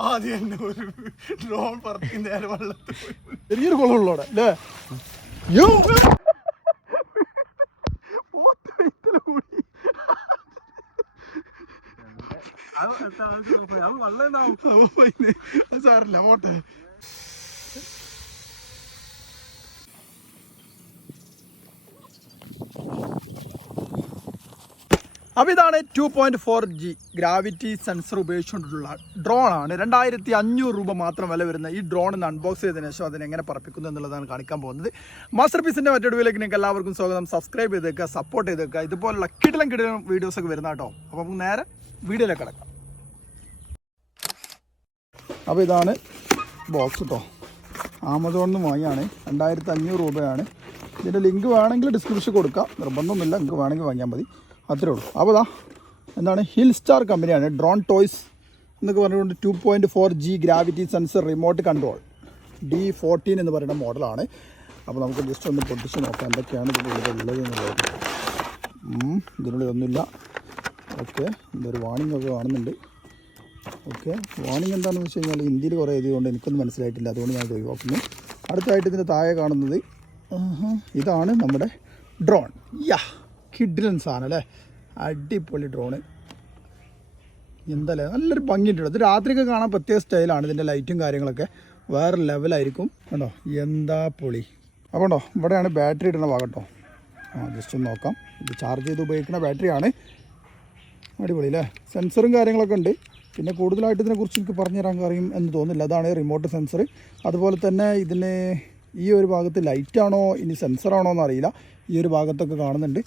ആദ്യം തന്നെ ഒരു ഡ്രോൺ പറത്തി നേരെ വെള്ളത്തിൽ ചെറിയൊരു കുളമുള്ളൂടെ അല്ലേ? സാറില്ല പോട്ടെ. അപ്പോൾ ഇതാണ് 2.4G ഗ്രാവിറ്റി സെൻസർ ഉപയോഗിച്ചുകൊണ്ടുള്ള ഡ്രോണാണ്. 2500 രൂപ മാത്രം വില വരുന്ന ഈ ഡ്രോൺ ഇന്ന് അൺബോക്സ് ചെയ്തതിനു ശേഷം അതിനെങ്ങനെ പറപ്പിക്കുന്നു എന്നുള്ളതാണ് കാണിക്കാൻ പോകുന്നത്. മാസ്റ്റർ പീസിൻ്റെ മറ്റൊരു വീഡിയോയിലേക്ക് നിങ്ങൾക്ക് എല്ലാവർക്കും സ്വാഗതം. സബ്സ്ക്രൈബ് ചെയ്തേക്കുക, സപ്പോർട്ട് ചെയ്തേക്കുക. ഇതുപോലുള്ള കിടിലം വീഡിയോസൊക്കെ വരുന്ന കേട്ടോ. അപ്പോൾ നമുക്ക് നേരെ വീഡിയോയിലേക്ക് കിടക്കാം. അപ്പോൾ ഇതാണ് ബോക്സ് കേട്ടോ. ആമസോണിൽ നിന്ന് വാങ്ങിയാണ്. 2500 രൂപയാണ്. ഇതിൻ്റെ ലിങ്ക് വേണമെങ്കിൽ ഡിസ്ക്രിപ്ഷൻ കൊടുക്കാം, നിർബന്ധമൊന്നുമില്ല. നിങ്ങൾക്ക് വേണമെങ്കിൽ വാങ്ങിയാൽ മതി, അത്രേ ഉള്ളൂ. അപ്പോൾ എന്താണ് ഹിൽ സ്റ്റാർ കമ്പനിയാണ്. ഡ്രോൺ ടോയ്സ് എന്നൊക്കെ പറഞ്ഞുകൊണ്ട് 2.4G gravity sensor remote control D14 എന്ന് പറയുന്ന മോഡലാണ്. അപ്പോൾ നമുക്ക് ജസ്റ്റ് ഒന്ന് പൊട്ടിച്ച് നോക്കാം എന്തൊക്കെയാണ് ഇതിനുള്ളത് എന്നുള്ളത്. ഇതിനുള്ളിൽ ഒന്നുമില്ല. ഓക്കെ, ഇതൊരു വാണിംഗ് ഒക്കെ കാണുന്നുണ്ട്. ഓക്കെ, വാണിംഗ് എന്താണെന്ന് വെച്ച് കഴിഞ്ഞാൽ ഹിന്ദിയിൽ കുറേ എഴുതിയതുകൊണ്ട് എനിക്കൊന്നും മനസ്സിലായിട്ടില്ല, അതുകൊണ്ട് ഞാൻ ഒഴിവാക്കുന്നു. അടുത്തായിട്ട് ഇതിൻ്റെ താഴെ കാണുന്നത് ഇതാണ് നമ്മുടെ ഡ്രോൺ. കിഡിലൻ സാധനം അല്ലേ, അടിപൊളി ഡ്രോണ്. എന്തല്ലേ നല്ലൊരു ഭംഗിയുണ്ട്. ഇത് രാത്രിയൊക്കെ കാണാൻ പ്രത്യേക സ്റ്റൈലാണ്. ഇതിൻ്റെ ലൈറ്റും കാര്യങ്ങളൊക്കെ വേറെ ലെവലായിരിക്കും. കണ്ടോ എന്താ പൊളി. അപ്പോൾ ഉണ്ടോ ഇവിടെയാണ് ബാറ്ററി ഇടുന്ന ഭാഗം കേട്ടോ. ജസ്റ്റ് ഒന്ന് നോക്കാം. ഇത് ചാർജ് ചെയ്ത് ഉപയോഗിക്കുന്ന ബാറ്ററിയാണ്. അടിപൊളി അല്ലേ. സെൻസറും കാര്യങ്ങളൊക്കെ ഉണ്ട്. പിന്നെ കൂടുതലായിട്ട് ഇതിനെക്കുറിച്ച് എനിക്ക് പറഞ്ഞു തരാൻ കഴിയും എന്ന് തോന്നുന്നില്ല. അതാണ് റിമോട്ട് സെൻസർ. അതുപോലെ തന്നെ ഇതിന് ഈ ഒരു ഭാഗത്ത് ലൈറ്റാണോ ഇനി സെൻസറാണോ എന്നറിയില്ല. ഈ ഒരു ഭാഗത്തൊക്കെ കാണുന്നുണ്ട്.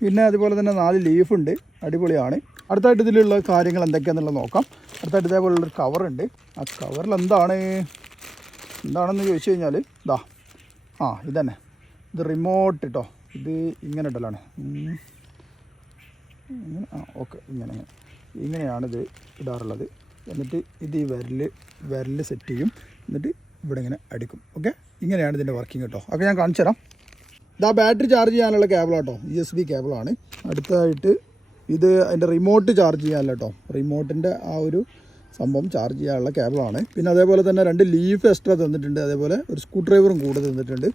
പിന്നെ അതുപോലെ തന്നെ 4 ലീഫുണ്ട്. അടിപൊളിയാണ്. അടുത്തായിട്ട് ഇതിലുള്ള കാര്യങ്ങൾ എന്തൊക്കെയാണെന്നുള്ളത് നോക്കാം. അടുത്തായിട്ട് ഇതേപോലുള്ളൊരു കവറുണ്ട്. ആ കവറിൽ എന്താണെന്ന് ചോദിച്ചു കഴിഞ്ഞാൽ ഇതന്നെ. ഇത് റിമോട്ട് കേട്ടോ. ഇത് ഇങ്ങനെ ഇടലാണ്. ഓക്കെ, ഇങ്ങനെയാണിത് ഇടാറുള്ളത്. എന്നിട്ട് ഇത് ഈ വിരൽ സെറ്റ് ചെയ്യും. എന്നിട്ട് ഇവിടെ ഇങ്ങനെ അടിക്കും. ഓക്കെ, ഇങ്ങനെയാണ് ഇതിൻ്റെ വർക്കിംഗ് കേട്ടോ. അപ്പോൾ ഞാൻ കാണിച്ചു തരാം. ഇതാ ബാറ്ററി ചാർജ് ചെയ്യാനുള്ള കേബിളാട്ടോ, USB കേബിളാണ്. അടുത്തതായിട്ട് ഇത് അതിൻ്റെ റിമോട്ട് ചാർജ് ചെയ്യാനല്ല കേട്ടോ. റിമോട്ടിൻ്റെ ആ ഒരു സംഭവം ചാർജ് ചെയ്യാനുള്ള കേബിളാണ്. പിന്നെ അതേപോലെ തന്നെ 2 ലീഫ് എക്സ്ട്രാ തന്നിട്ടുണ്ട്. അതേപോലെ ഒരു സ്ക്രൂ ഡ്രൈവറും കൂടെ തന്നിട്ടുണ്ട്.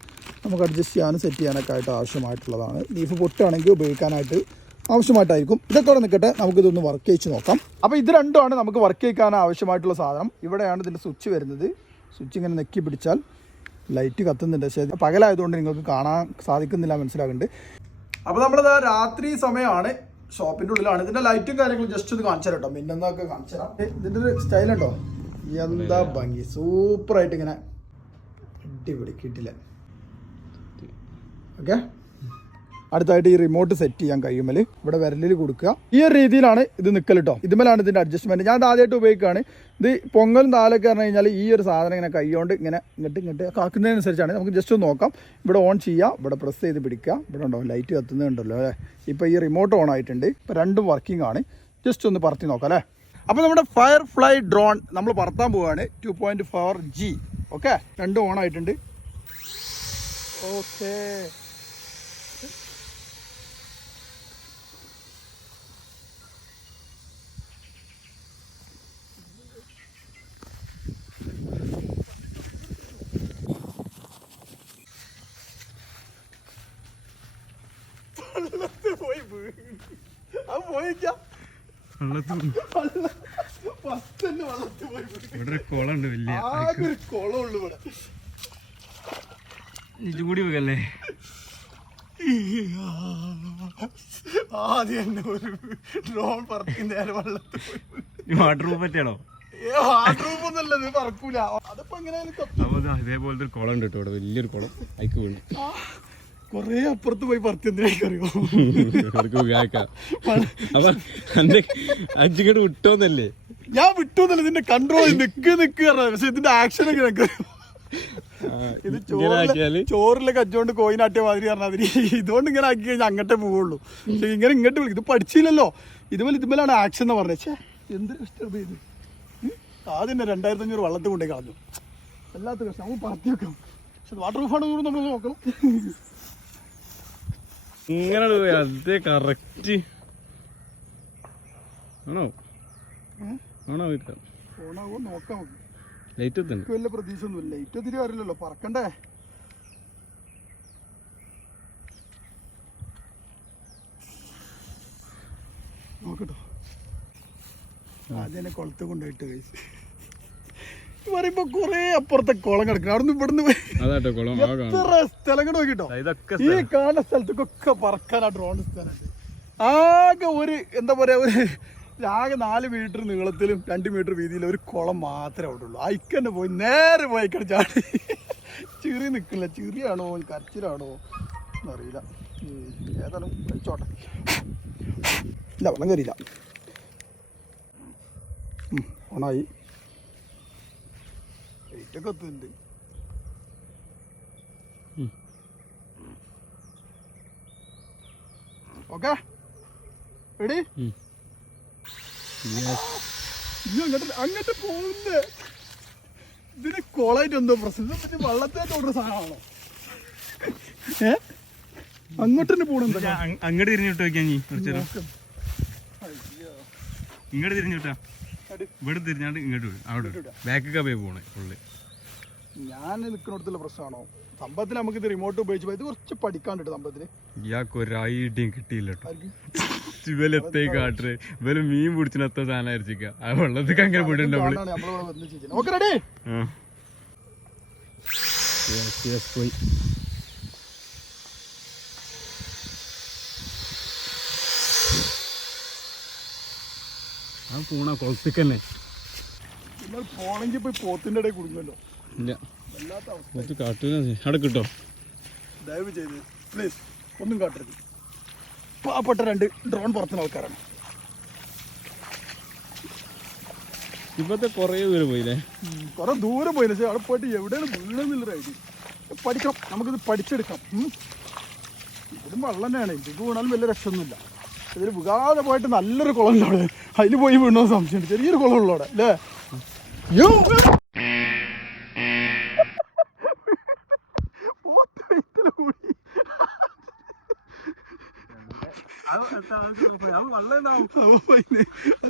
നമുക്ക് അഡ്ജസ്റ്റ് ചെയ്യാനും സെറ്റ് ചെയ്യാനൊക്കെ ആയിട്ട് ആവശ്യമായിട്ടുള്ളതാണ്. ലീഫ് പൊട്ടാണെങ്കിൽ ഉപയോഗിക്കാനായിട്ട് ആവശ്യമായിട്ടായിരിക്കും. ഇതൊക്കെ അവിടെ നിൽക്കട്ടെ, നമുക്കിതൊന്ന് വർക്ക് ചെയ്ച്ച് നോക്കാം. അപ്പോൾ ഇത് രണ്ടുമാണ് നമുക്ക് വർക്ക് ചെയ്യിക്കാൻ ആവശ്യമായിട്ടുള്ള സാധനം. ഇവിടെയാണ് ഇതിൻ്റെ സ്വിച്ച് വരുന്നത്. സ്വിച്ച് ഇങ്ങനെ നെക്കി പിടിച്ചാൽ ലൈറ്റ് കത്തുന്നുണ്ട്. പക്ഷേ പകലായതുകൊണ്ട് നിങ്ങൾക്ക് കാണാൻ സാധിക്കുന്നില്ല, മനസ്സിലാകുന്നുണ്ട്. അപ്പോൾ നമ്മളിത് രാത്രി സമയമാണ്, ഷോപ്പിൻ്റെ ഉള്ളിലാണ്. ഇതിൻ്റെ ലൈറ്റും കാര്യങ്ങളും ജസ്റ്റ് ഒന്ന് കാണിച്ചു തരാം കേട്ടോ. മിന്നൊന്നൊക്കെ കാണിച്ചു തരാം. ഇതിൻ്റെ ഒരു സ്റ്റൈലുണ്ടോ, എന്താ ഭംഗി. സൂപ്പറായിട്ട് ഇങ്ങനെ അടിപൊളി കിട്ടില്ല. ഓക്കെ, അടുത്തായിട്ട് ഈ റിമോട്ട് സെറ്റ് ചെയ്യാൻ കഴിയുമ്പോൾ ഇവിടെ വിരലിൽ കൊടുക്കുക. ഈ ഒരു രീതിയിലാണ് ഇത് നിൽക്കൽ കേട്ടോ. ഇതുമേലാണ് ഇതിൻ്റെ അഡ്ജസ്റ്റ്മെൻറ്റ്. ഞാൻ ആദ്യമായിട്ട് ഉപയോഗിക്കുകയാണ്. ഇത് പൊങ്ങലും താലൊക്കെ പറഞ്ഞു കഴിഞ്ഞാൽ ഈ ഒരു സാധനം ഇങ്ങനെ കൈകൊണ്ട് ഇങ്ങനെ ഇങ്ങോട്ട് കാക്കുന്നതിനനുസരിച്ചാണ്. നമുക്ക് ജസ്റ്റ് ഒന്ന് നോക്കാം. ഇവിടെ ഓൺ ചെയ്യുക, ഇവിടെ പ്രസ് ചെയ്ത് പിടിക്കുക. ഇവിടെ ഉണ്ടോ ലൈറ്റ് കത്തുന്നുണ്ടല്ലോ അല്ലേ. ഇപ്പോൾ ഈ റിമോട്ട് ഓൺ ആയിട്ടുണ്ട്. ഇപ്പോൾ രണ്ടും വർക്കിംഗ് ആണ്. ജസ്റ്റ് ഒന്ന് പറത്തി നോക്കാം അല്ലേ. അപ്പോൾ നമ്മുടെ ഫയർഫ്ലൈ ഡ്രോൺ നമ്മൾ പറത്താൻ പോവുകയാണ്. 2.4G. ഓക്കെ, രണ്ടും ഓൺ ആയിട്ടുണ്ട്. ഓക്കെ, ഇവിടെ കുളമുണ്ട്, വലിയ കുളമുള്ളൂ ഇവിടെ. കൂടി പോകല്ലേ. ആദ്യം തന്നെ ഒരു ഡ്രോൺ പറത്തി നേരെ വെള്ളത്തിൽ വാട്ടർ പ്രൂഫ് പറ്റിയാണോ? വാട്ടർ പ്രൂഫ് ഒന്നല്ലത്, പറക്കൂല. അതിപ്പോ എങ്ങനെയാലും ഇതേപോലത്തെ ഒരു കുളം ഉണ്ട് കേട്ടോ ഇവിടെ, വലിയൊരു കുളം. അയക്ക് വീണ് കൊറേ അപ്പുറത്ത് പോയി പറത്തി എന്തിനായിക്കറിയോ. അഞ്ചിങ്ങോട്ട് വിട്ടോന്നല്ലേ? ഞാൻ വിട്ടോന്നല്ല, ഇതിന്റെ കൺട്രോൾ നിക്ക് പക്ഷെ ഇതിന്റെ ആക്ഷൻ ഒക്കെ എനിക്കറിയോ. ഇത് ചോറിലൊക്കെ അച്ചുകൊണ്ട് കോയിനാട്ടിയ മാതിരി പറഞ്ഞാൽ ഇതുകൊണ്ട് ഇങ്ങനെ ആക്കി കഴിഞ്ഞാൽ അങ്ങോട്ടേ പോവുള്ളൂ. പക്ഷെ ഇങ്ങനെ ഇങ്ങോട്ട് വിളിക്കും. ഇത് പഠിച്ചില്ലല്ലോ. ഇതുമല്ലാണ് ആക്ഷൻ എന്ന് പറഞ്ഞത്. എന്തൊരു കഷ്ടം ഇത്. ആദ്യം തന്നെ 2500 വെള്ളത്തിൽ കൊണ്ടേ കളഞ്ഞു. വല്ലാത്ത കഷ്ടം. നമുക്ക് പറത്തി വെക്കാം. പക്ഷെ വാട്ടർ പ്രൂഫാണ് നമ്മൾ നോക്കണം. ഇങ്ങനെ അതേ കറക്റ്റ് ആണോ ആണോ ഓണാവോ നോക്കാം നമുക്ക്. ലൈറ്റ് എത്തുന്നു. എനിക്ക് വലിയ പ്രതീക്ഷ ഒന്നുമില്ല. ലൈറ്റ് ഒത്തിരി അറിയില്ലല്ലോ, പറക്കണ്ടേ. നോക്കട്ടോ, ആദ്യം കുളത്ത് കൊണ്ടുപോയിട്ട് കഴിച്ച് പറയുമ്പോ കൊറേ അപ്പുറത്തെ കുളം കിടക്കണം. അവിടെ നിന്ന് ഇവിടുന്ന് എത്ര സ്ഥലങ്ങൾ നോക്കിട്ടോ. ഈ കാണുന്ന സ്ഥലത്തേക്കൊക്കെ പറക്കാൻ ആ ഡ്രോൺ സ്ഥലമുണ്ട്. ആകെ ഒരു എന്താ പറയാ, ഒരു ആകെ 4 മീറ്റർ നീളത്തിലും 2 മീറ്റർ വീതിയിലും ഒരു കുളം മാത്രമേ അവിടെ ഉള്ളൂ. അയക്കന്നെ പോയി നേരെ പോയി അയക്കട ചാടി. ചിറി നിൽക്കില്ല. ചിറിയാണോ കരച്ചിലാണോ എന്നറിയില്ല. ഏതായാലും കഴിച്ചോട്ടെ. ഇല്ല, വെള്ളം കയറിയില്ല. ഓണായി. ലൈറ്റൊക്കെ എത്തുന്നുണ്ട്. Okay, ready? അങ്ങോട്ട് പോകുന്നേ. ഇതിന് കോളായിട്ട് എന്തോ പ്രശ്നം. വള്ളത്തേക്ക് ഓടുന്ന സാധനമാണോ? അങ്ങോട്ട് തന്നെ പോകണം. അങ്ങോട്ട് തിരിഞ്ഞിട്ട് നോക്കിയാ ഇങ്ങോട്ട് തിരിഞ്ഞിട്ടാ. ഇവിടെ തിരിഞ്ഞാണ്ട് ഇങ്ങോട്ട് വരും. അവിടെ ബാക്കൊക്കെ പോയി പോണേ ഫുള്ള്. ഞാൻ നിൽക്കുന്നിടത്തുള്ള പ്രശ്നമാണോ? സംഭവത്തിൽ നമുക്ക് ഇത് റിമോട്ട് ഉപയോഗിച്ച് ഇത് കുറച്ച് പഠിക്കാണ്ടിട്ട് സംഭവത്തിന്. ഇയാൾക്ക് ഒരു ഐഡിയും കിട്ടിയില്ല കേട്ടോ. ഇവലെത്തേ കാട്ടേ ഇവല് മീൻ പിടിച്ചിനെത്ത സാധനമായിരിക്ക. ആ വെള്ളത്തേക്ക് അങ്ങനെ പോയിട്ടുണ്ട്. പോയി ആ പൂണ കൊളത്തേക്ക് തന്നെ പോണെങ്കിൽ പോയി പോത്തിന്റെ ഇടയിൽ കുടുങ്ങല്ലോ. ഇല്ല, കാട്ടുക അവിടെ കിട്ടോ. ദയവ് ചെയ്ത് പ്ലീസ് ഒന്നും കാട്ടരുത്. പാവപ്പെട്ട 2 ഡ്രോൺ പറത്തുന്ന ആൾക്കാരാണ്. ഇപ്പത്തെ കൊറേ ദൂരം പോയില്ലേ? കുറെ ദൂരം പോയില്ല. പക്ഷെ അവിടെ പോയിട്ട് എവിടെയാണ് വീണെന്നുള്ളൊരു ഐഡിയ പഠിക്കണം. നമുക്കിത് പഠിച്ചെടുക്കാം. ഇതിലും വെള്ളം തന്നെയാണ്. ഇത് വീണാലും വലിയ രക്ഷമൊന്നുമില്ല. ഇതിൽ വികാതെ പോയിട്ട് നല്ലൊരു കുളം ഉണ്ട് അവിടെ. അതിൽ പോയി വീണോ സംശയമുണ്ട്. ചെറിയൊരു കുളം ഉള്ളു അവിടെ അല്ലേ?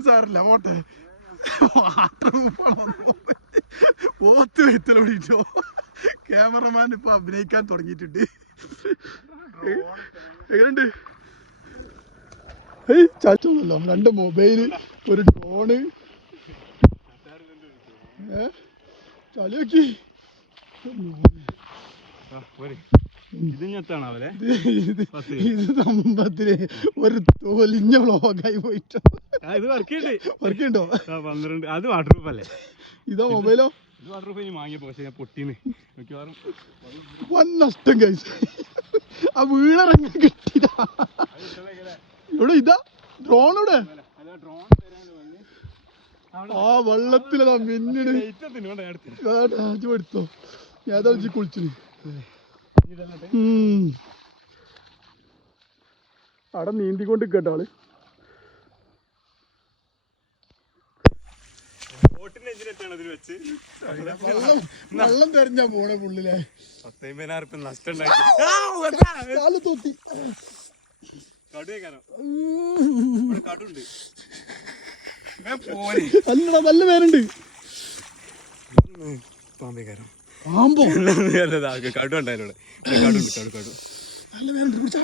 സാറില്ല പോട്ടെ. പോത്ത് വെയ്ത്തലോടിട്ടോ. ക്യാമറമാൻ ഇപ്പൊ അഭിനയിക്കാൻ തുടങ്ങിയിട്ടുണ്ട്. എങ്ങനെയുണ്ട്? ചാച്ചോന്നല്ലോ 2 മൊബൈല്, ഒരു ഡ്രോണ്. ചളി നോക്കി. ഇത് സംഭവത്തില് ഒരു തോലിഞ്ഞ വ്ളോഗായി പോയിട്ടോ. വർക്കുണ്ടോ? 12. അത് വാട്ടർ പ്രൂഫ് അല്ലേ? ഇതോ മൊബൈലോ? വാട്ടർ പ്രൂഫ് വാങ്ങിയപ്പോ പക്ഷെ ഞാൻ പൊട്ടീന്ന്. വൻ നഷ്ടം കഴിച്ചു. ആ വീണറങ്ങ കിട്ടിയതാ. ഇവിടെ ഇതാ ഡ്രോൺ ഇവിടെ. ആ വെള്ളത്തിലതാ മിന്നിട്. എടുത്തോ. ഏതാ കുളിച്ചു. അവിടെ നീന്തിക്കൊണ്ട് കേട്ടോ ആള്. വെള്ളം തെരഞ്ഞാ പോണെ പുള്ളിലെ. 19,000 നഷ്ടം. കാല് തോത്തി. അല്ലടാ, നല്ല പേരുണ്ട്. പാമ്പോ? നല്ല പേരുണ്ട്. കുടിച്ചാ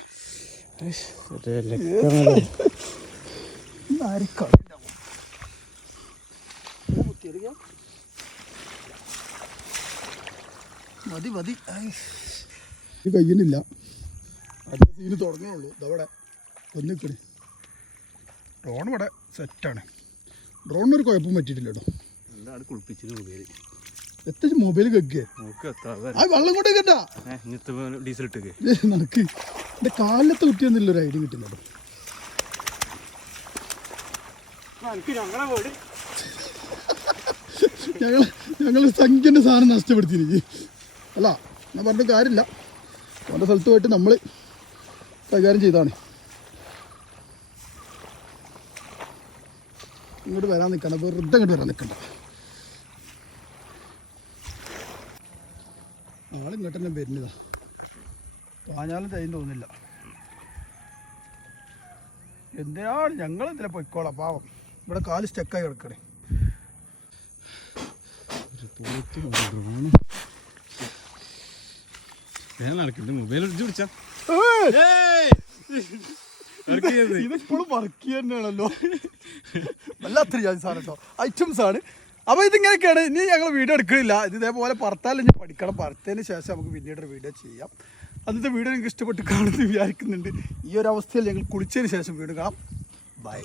മതി മതി. ഇത് കഴിയുന്നില്ല. അടുത്ത സീന് തുടങ്ങുന്നുള്ളൂ. ഇതവിടെ കൊന്നിക്കണേ. ഡ്രോൺ ഇവിടെ സെറ്റാണ്. ഡ്രോണിനൊരു കുഴപ്പം പറ്റിയിട്ടില്ല കേട്ടോ. എത്ര മൊബൈൽ കേക്ക് ആ വെള്ളം കൊണ്ട് കേട്ടാ ഡീസൽ ഇട്ടേ നടക്ക്. എന്റെ കാലിലത്തെ കുട്ടിയൊന്നുമില്ല, ഒരു ഐഡിയ കിട്ടില്ല കേട്ടോ. ഞങ്ങള് സംഖ്യന്റെ സാധനം നഷ്ടപ്പെടുത്തിയിരിക്കും. അല്ല, ഞാൻ പറഞ്ഞ കാര്യമില്ല. അവൻ്റെ സ്ഥലത്ത് പോയിട്ട് നമ്മൾ കൈകാര്യം ചെയ്താണ്. ഇങ്ങോട്ട് വരാൻ നിൽക്കണ്ട, വെറുതെ ഇങ്ങോട്ട് വരാൻ നിൽക്കണ്ട. ആളിങ്ങോട്ട് തന്നെ വരുന്നതാ. പാഞ്ഞാലും തൈന്ന് തോന്നില്ല. എന്തിനാണ് ഞങ്ങളെന്തിനാ പൊയ്ക്കോളാം. പാവം ഇവിടെ കാല് സ്റ്റക്കായി കിടക്കണേ. നടക്കുന്നുണ്ട് മൊബൈൽ അടിച്ചു പിടിച്ചാ ഇതിപ്പോഴും വർക്ക് തന്നെയാണല്ലോ. വല്ലാത്തൊരു ജാതി സാധനം കേട്ടോ, ഐറ്റംസ് ആണ്. അപ്പോൾ ഇതിങ്ങനെയൊക്കെയാണ്. ഇനി ഞങ്ങൾ വീഡിയോ എടുക്കണില്ല. ഇത് ഇതേപോലെ പറത്താലും ഞാൻ പഠിക്കണം. പറത്തതിന് ശേഷം നമുക്ക് പിന്നീട് ഒരു വീഡിയോ ചെയ്യാം. അന്നത്തെ വീഡിയോ നിങ്ങൾക്ക് ഇഷ്ടപ്പെട്ട് കാണുമെന്ന് വിചാരിക്കുന്നുണ്ട്. ഈ ഒരു അവസ്ഥയിൽ ഞങ്ങൾ കുളിച്ചതിന് ശേഷം വീഡിയോ കാണാം. ബൈ.